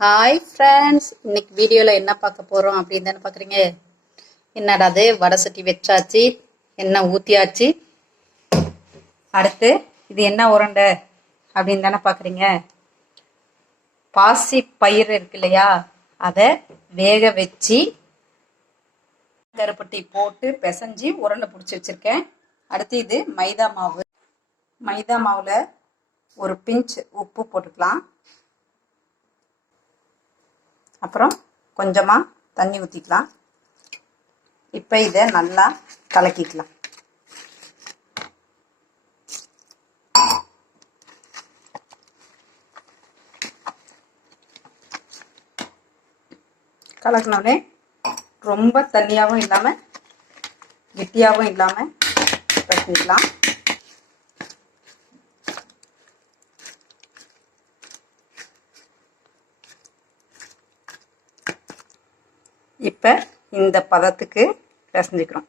Hi friends இன்னைக்கு வீடியோவில் என்ன பார்க்க போகிறோம் அப்படின்னு தானே பார்க்குறீங்க என்னடா அது வடை சட்டி வச்சாச்சு. எண்ணெய் ஊற்றியாச்சு அடுத்து இது என்ன உருண்டை அப்படின்னு தானே பார்க்குறீங்க பாசி பயிர் இருக்கு இல்லையா? அதை வேக வச்சு கருப்பட்டி போட்டு பிசைஞ்சு உருண்டை பிடிச்சி வச்சுருக்கேன். அடுத்து இது மைதா மாவு. மைதா மாவில் ஒரு பிஞ்ச் உப்பு போட்டுக்கலாம். அப்புறம் கொஞ்சமாக தண்ணி ஊற்றிக்கலாம் இப்போ இதை நல்லா கலக்கிக்கலாம். கலக்கினோடனே ரொம்ப தண்ணியாகவும் இல்லாமல் கெட்டியாகவும் இல்லாமல் பிசைஞ்சிக்கலாம் இப்போ இந்த பதத்துக்கு பிசைஞ்சுக்கிறோம்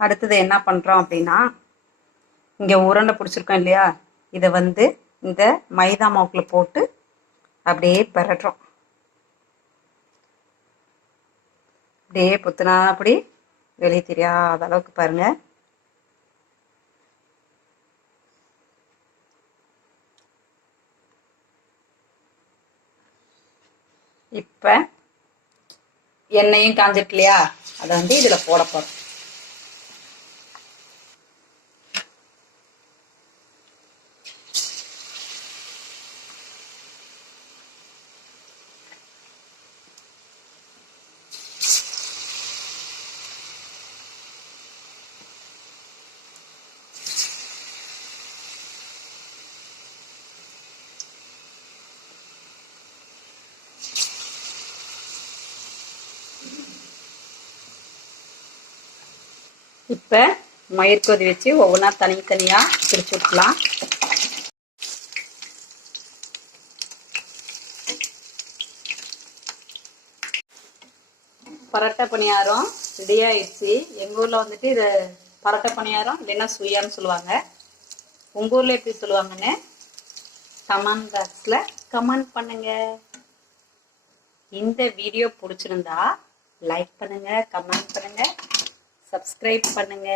அடுத்தது என்ன பண்ணுறோம் அப்படின்னா இங்கே உருண்டை பிடிச்சிருக்கோம் இல்லையா? இதை வந்து இந்த மைதா மாவுக்குள்ள போட்டு அப்படியே பெறட்டுறோம் அப்படியே புத்துனா அப்படி வெளியே தெரியாத அளவுக்கு பாருங்கள் இப்போ எண்ணெயும் காஞ்சிட்டு இல்லையா அதை வந்து இதில் போட போகிறோம் இப்போ மயிர் வச்சு ஒவ்வொன்றா தனித்தனியாக பிரித்து விட்டுலாம் பரட்டை பணியாரம் ரெடி ஆயிடுச்சு. எங்கள் ஊரில் வந்துட்டு இது பரட்டை பணியாரம் இல்லைன்னா சுயான்னு சொல்லுவாங்க. உங்கள் ஊரில் எப்படி சொல்லுவாங்கன்னு? கமெண்ட் பாக்ஸில் கமெண்ட் பண்ணுங்க. இந்த வீடியோ பிடிச்சிருந்தா லைக் பண்ணுங்க கமெண்ட் பண்ணுங்க சப்ஸ்கிரைப் பண்ணுங்க.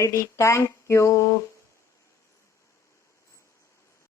Ready thank you